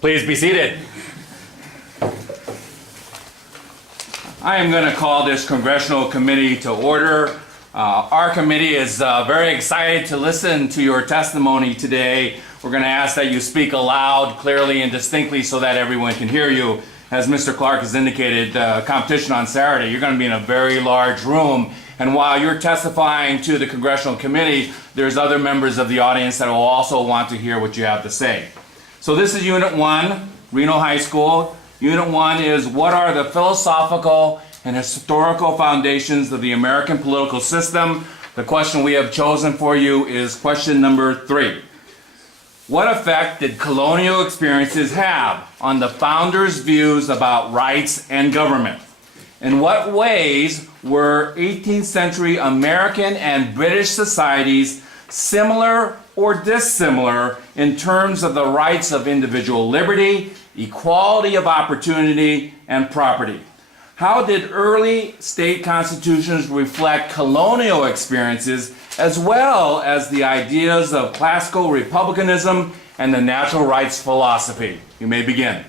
Please be seated. I am going to call this Congressional Committee to order. Our committee is very excited to listen to your testimony today. We're going to ask that you speak aloud, clearly, and distinctly so that everyone can hear you. As Mr. Clark has indicated, competition on Saturday, you're going to be in a very large room. And while you're testifying to the Congressional Committee, there's other members of the audience that will also want to hear what you have to say. So this is Unit 1, Reno High School. Unit 1 is what are the philosophical and historical foundations of the American political system? The question we have chosen for you is question number 3. What effect did colonial experiences have on the founders' views about rights and government? In what ways were 18th century American and British societies similar or dissimilar in terms of the rights of individual liberty, equality of opportunity, and property? How did early state constitutions reflect colonial experiences as well as the ideas of classical republicanism and the natural rights philosophy? You may begin.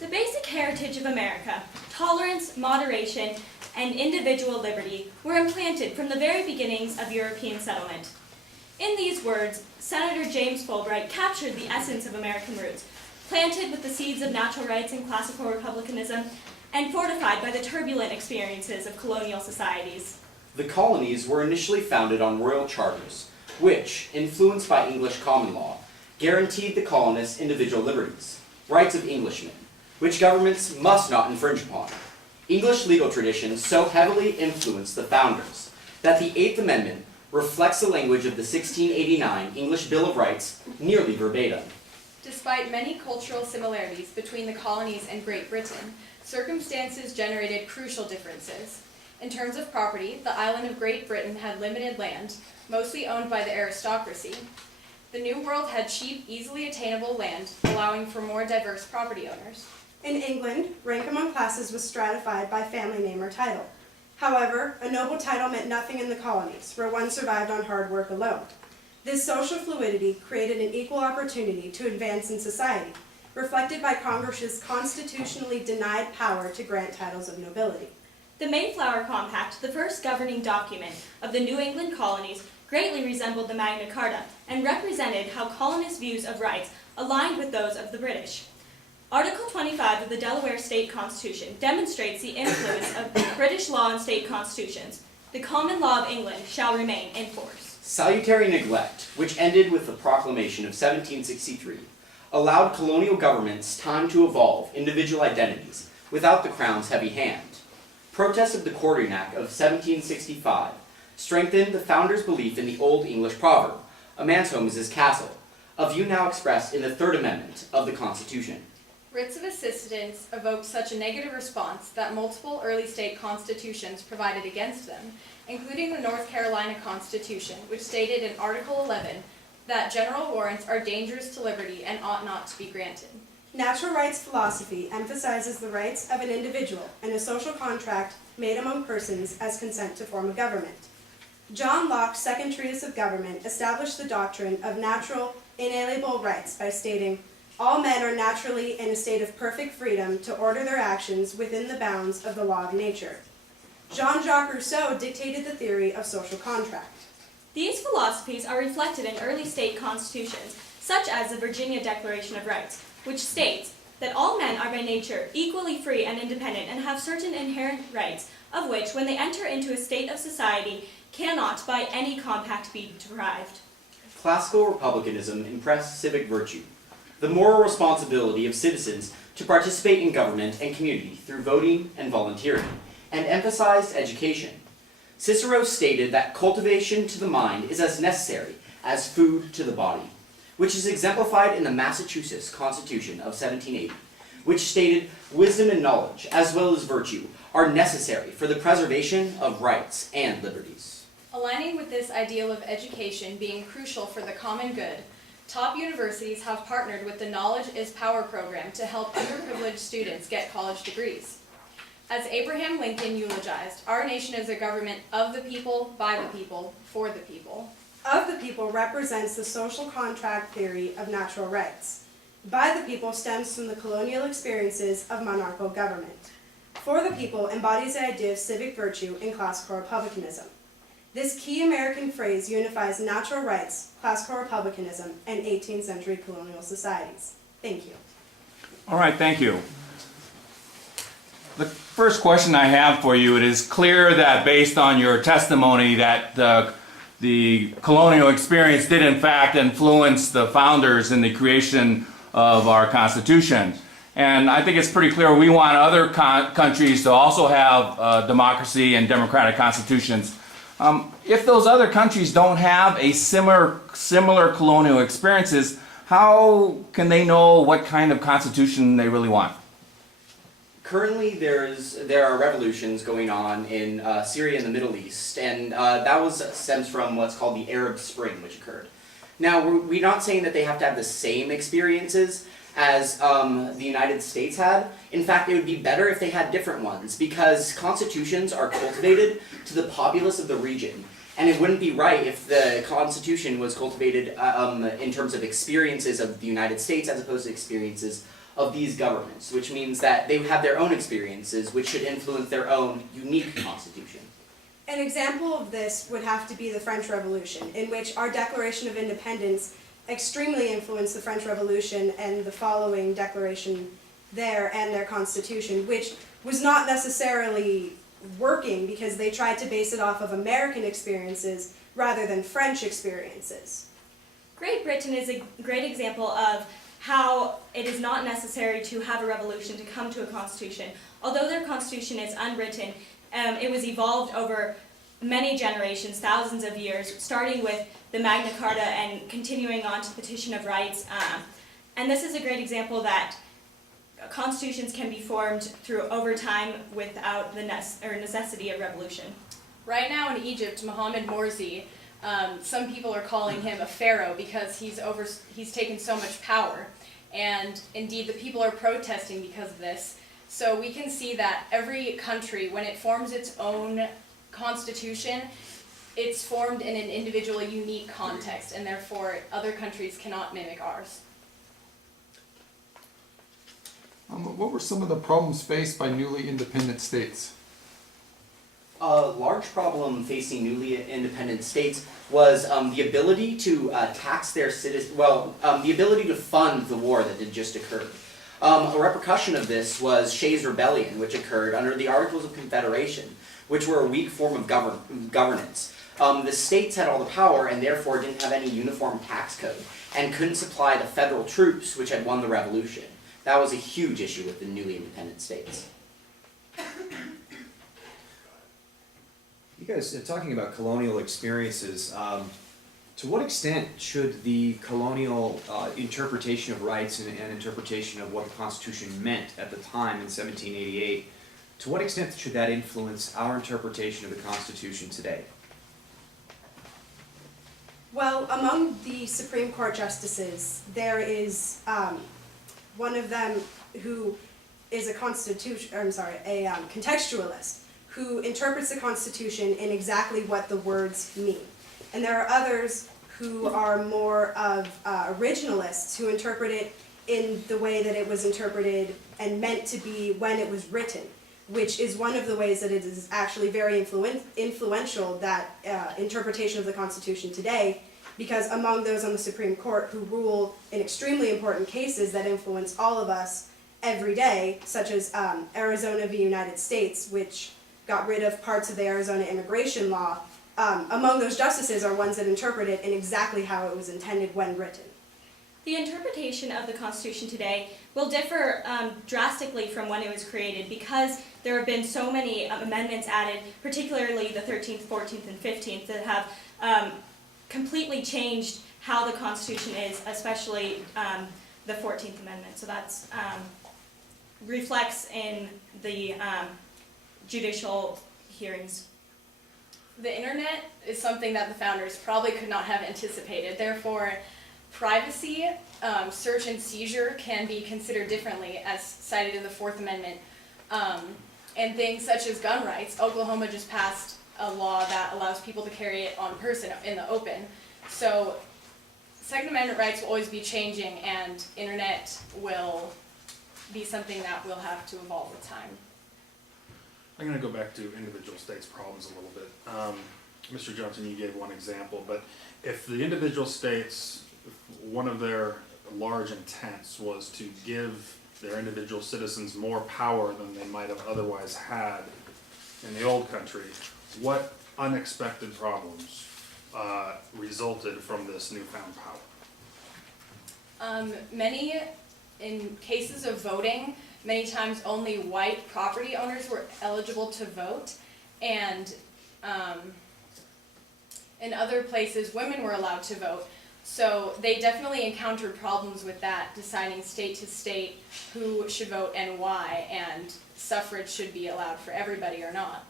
The basic heritage of America, tolerance, moderation, and individual liberty, were implanted from the very beginnings of European settlement. In these words, Senator James Fulbright captured the essence of American roots, planted with the seeds of natural rights and classical republicanism, and fortified by the turbulent experiences of colonial societies. The colonies were initially founded on royal charters, which, influenced by English common law, guaranteed the colonists individual liberties, rights of Englishmen, which governments must not infringe upon. English legal traditions so heavily influenced the founders that the Eighth Amendment reflects the language of the 1689 English Bill of Rights nearly verbatim. Despite many cultural similarities between the colonies and Great Britain, circumstances generated crucial differences. In terms of property, the island of Great Britain had limited land, mostly owned by the aristocracy. The New World had cheap, easily attainable land, allowing for more diverse property owners. In England, rank among classes was stratified by family name or title. However, a noble title meant nothing in the colonies, where one survived on hard work alone. This social fluidity created an equal opportunity to advance in society, reflected by Congress's constitutionally denied power to grant titles of nobility. The Mayflower Compact, the first governing document of the New England colonies, greatly resembled the Magna Carta and represented how colonists' views of rights aligned with those of the British. Article 25 of the Delaware State Constitution demonstrates the influence of British law and state constitutions. The common law of England shall remain in force. Salutary neglect, which ended with the Proclamation of 1763, allowed colonial governments time to evolve individual identities without the Crown's heavy hand. Protest of the Quartering Act of 1765 strengthened the founders' belief in the Old English proverb, "A man's home is his castle," a view now expressed in the Third Amendment of the Constitution. Writs of assistance evoked such a negative response that multiple early state constitutions provided against them, including the North Carolina Constitution, which stated in Article 11 that general warrants are dangerous to liberty and ought not to be granted. Natural rights philosophy emphasizes the rights of an individual and a social contract made among persons as consent to form a government. John Locke's Second Treatise of Government established the doctrine of natural, inalienable rights by stating, "All men are naturally in a state of perfect freedom to order their actions within the bounds of the law of nature." Jean-Jacques Rousseau dictated the theory of social contract. These philosophies are reflected in early state constitutions, such as the Virginia Declaration of Rights, which states that all men are by nature equally free and independent and have certain inherent rights, of which, when they enter into a state of society, cannot by any compact be deprived. Classical republicanism impressed civic virtue, the moral responsibility of citizens to participate in government and community through voting and volunteering, and emphasized education. Cicero stated that cultivation to the mind is as necessary as food to the body, which is exemplified in the Massachusetts Constitution of 1780, which stated wisdom and knowledge, as well as virtue, are necessary for the preservation of rights and liberties. Aligning with this ideal of education being crucial for the common good, top universities have partnered with the Knowledge is Power program to help underprivileged students get college degrees. As Abraham Lincoln eulogized, our nation is a government of the people, by the people, for the people. Of the people represents the social contract theory of natural rights. By the people stems from the colonial experiences of monarchical government. For the people embodies the idea of civic virtue and classical republicanism. This key American phrase unifies natural rights, classical republicanism, and 18th century colonial societies. Thank you. All right, thank you. The first question I have for you, it is clear that based on your testimony that the colonial experience did in fact influence the founders in the creation of our Constitution. And I think it's pretty clear we want other countries to also have democracy and democratic constitutions. If those other countries don't have a similar colonial experiences, how can they know what kind of constitution they really want? Currently, there are revolutions going on in Syria and the Middle East, and that stems from what's called the Arab Spring, which occurred. Now, we're not saying that they have to have the same experiences as the United States had. In fact, it would be better if they had different ones, because constitutions are cultivated to the populace of the region. And it wouldn't be right if the Constitution was cultivated in terms of experiences of the United States as opposed to experiences of these governments, which means that they have their own experiences which should influence their own unique constitution. An example of this would have to be the French Revolution, in which our Declaration of Independence extremely influenced the French Revolution and the following declaration there and their constitution, which was not necessarily working because they tried to base it off of American experiences rather than French experiences. Great Britain is a great example of how it is not necessary to have a revolution to come to a constitution. Although their constitution is unwritten, it was evolved over many generations, thousands of years, starting with the Magna Carta and continuing on to the Petition of Rights. And this is a great example that constitutions can be formed through over time without the necessity of revolution. Right now in Egypt, Mohammed Morsi, some people are calling him a pharaoh because he's taken so much power, and indeed the people are protesting because of this. So we can see that every country, when it forms its own constitution, it's formed in an individually unique context, and therefore other countries cannot mimic ours. What were some of the problems faced by newly independent states? A large problem facing newly independent states was the ability to tax their citizens, the ability to fund the war that had just occurred. A repercussion of this was Shays' Rebellion, which occurred under the Articles of Confederation, which were a weak form of governance. The states had all the power and therefore didn't have any uniform tax code and couldn't supply the federal troops which had won the revolution. That was a huge issue with the newly independent states. You guys are talking about colonial experiences. To what extent should the colonial interpretation of rights and interpretation of what the Constitution meant at the time in 1788, to what extent should that influence our interpretation of the Constitution today? Well, among the Supreme Court justices, there is one of them who is a contextualist, who interprets the Constitution in exactly what the words mean. And there are others who are more of originalists who interpret it in the way that it was interpreted and meant to be when it was written, which is one of the ways that it is actually very influential, that interpretation of the Constitution today, because among those on the Supreme Court who rule in extremely important cases that influence all of us every day, such as Arizona v. United States, which got rid of parts of the Arizona immigration law, among those justices are ones that interpret it in exactly how it was intended when written. The interpretation of the Constitution today will differ drastically from when it was created because there have been so many amendments added, particularly the 13th, 14th, and 15th, that have completely changed how the Constitution is, especially the 14th Amendment. So that's reflects in the judicial hearings. The internet is something that the founders probably could not have anticipated. Therefore, privacy, search and seizure can be considered differently as cited in the Fourth Amendment. And things such as gun rights. Oklahoma just passed a law that allows people to carry it on person in the open. So Second Amendment rights will always be changing, and internet will be something that will have to evolve with time. I'm going to go back to individual states' problems a little bit. Mr. Johnson, you gave one example, but if the individual states, one of their large intents was to give their individual citizens more power than they might have otherwise had in the old country, what unexpected problems resulted from this newfound power? In cases of voting, many times only white property owners were eligible to vote, and in other places, women were allowed to vote. So they definitely encountered problems with that, deciding state to state who should vote and why, and suffrage should be allowed for everybody or not.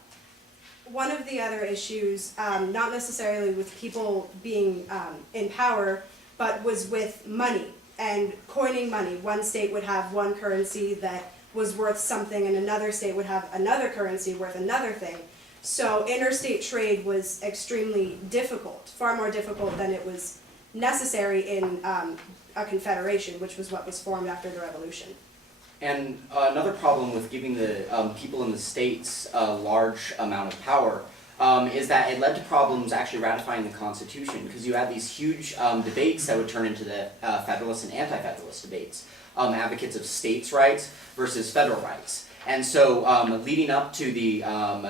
One of the other issues, not necessarily with people being in power, but was with money and coining money. One state would have one currency that was worth something, and another state would have another currency worth another thing. So interstate trade was extremely difficult, far more difficult than it was necessary in a confederation, which was what was formed after the Revolution. And another problem with giving the people in the states a large amount of power is that it led to problems actually ratifying the Constitution, because you had these huge debates that would turn into the Federalist and Anti-Federalist debates, advocates of states' rights versus federal rights. And so leading up to the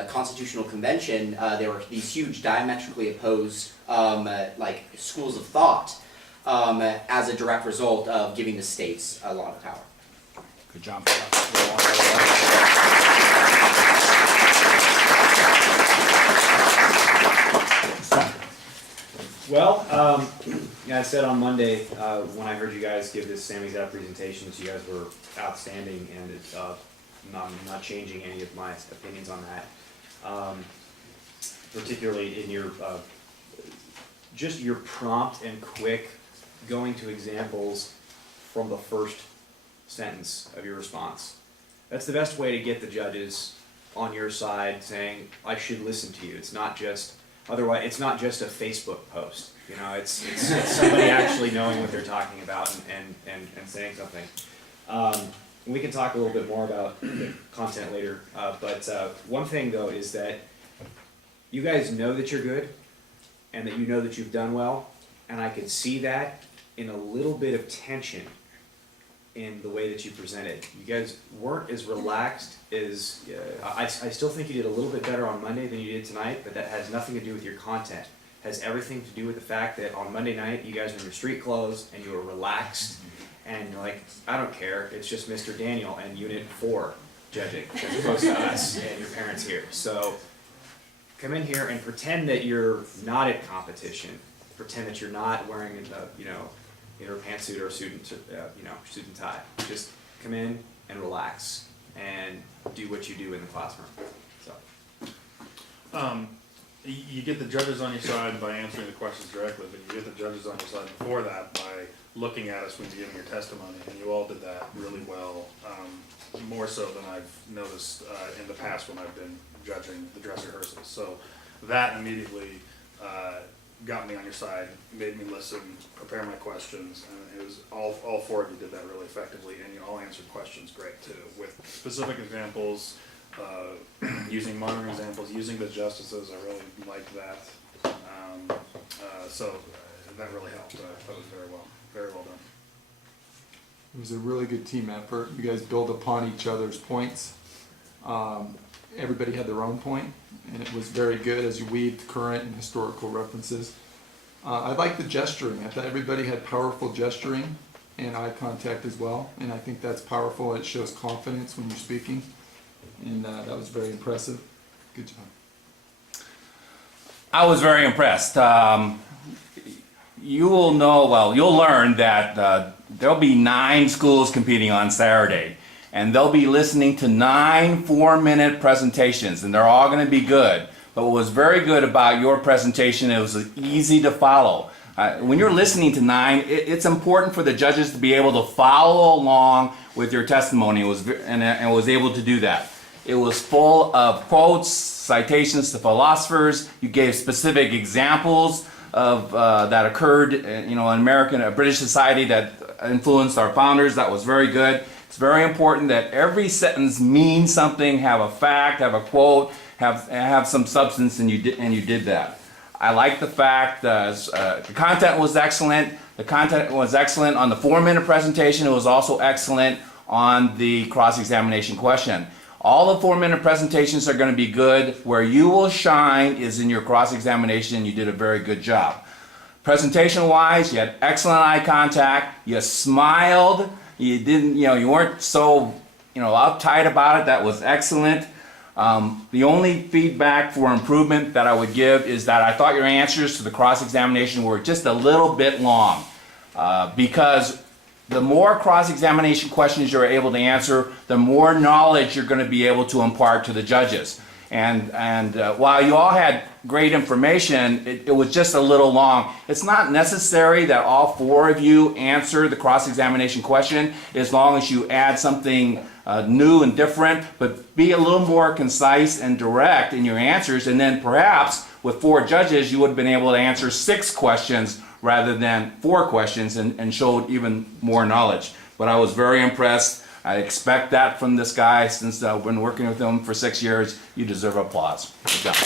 Constitutional Convention, there were these huge diametrically opposed like schools of thought as a direct result of giving the states a lot of power. Good job. Well, yeah, I said on Monday, when I heard you guys give this same exact presentation, that you guys were outstanding, and it's not changing any of my opinions on that. Particularly in your, just your prompt and quick going to examples from the first sentence of your response. That's the best way to get the judges on your side saying, I should listen to you. It's not just, otherwise, it's not just a Facebook post. You know, it's somebody actually knowing what they're talking about and saying something. We can talk a little bit more about the content later, but one thing though is that you guys know that you're good and that you know that you've done well, and I could see that in a little bit of tension in the way that you presented. You guys weren't as relaxed as, I still think you did a little bit better on Monday than you did tonight, but that has nothing to do with your content. It has everything to do with the fact that on Monday night you guys were in your street clothes and you were relaxed and you're like, I don't care, it's just Mr. Daniel and Unit 4 judging as opposed to us and your parents here. So come in here and pretend that you're not at competition. Pretend that you're not wearing either a pantsuit or a suit and tie. Just come in and relax and do what you do in the classroom. So. You get the judges on your side by answering the questions directly, but you get the judges on your side before that by looking at us when you're giving your testimony, and you all did that really well, more so than I've noticed in the past when I've been judging the dress rehearsals. So that immediately got me on your side, made me listen, prepare my questions, and it was all four of you did that really effectively, and you all answered questions great too, with specific examples, using modern examples, using the justices. I really liked that. So that really helped. That was very well done. It was a really good team effort. You guys build upon each other's points. Everybody had their own point, and it was very good as you weaved current and historical references. I like the gesturing. I thought everybody had powerful gesturing and eye contact as well, and I think that's powerful. It shows confidence when you're speaking, and that was very impressive. Good job. I was very impressed. You'll learn that there'll be 9 schools competing on Saturday, and they'll be listening to 9 4-minute presentations, and they're all going to be good. But what was very good about your presentation, it was easy to follow. When you're listening to 9, it's important for the judges to be able to follow along with your testimony, and was able to do that. It was full of quotes, citations to philosophers. You gave specific examples that occurred, in British society that influenced our founders. That was very good. It's very important that every sentence means something, have a fact, have a quote, have some substance, and you did that. I like the fact the content was excellent. The content was excellent on the 4-minute presentation. It was also excellent on the cross-examination question. All the 4-minute presentations are going to be good. Where you will shine is in your cross-examination. You did a very good job. Presentation-wise, you had excellent eye contact. You smiled. You didn't, you weren't so, uptight about it. That was excellent. The only feedback for improvement that I would give is that I thought your answers to the cross-examination were just a little bit long, because the more cross-examination questions you're able to answer, the more knowledge you're going to be able to impart to the judges. And while you all had great information, it was just a little long. It's not necessary that all 4 of you answer the cross-examination question, as long as you add something new and different, but be a little more concise and direct in your answers, and then perhaps with 4 judges you would have been able to answer 6 questions rather than 4 questions, and showed even more knowledge. But I was very impressed. I expect that from this guy. Since I've been working with him for 6 years, you deserve applause. Good job.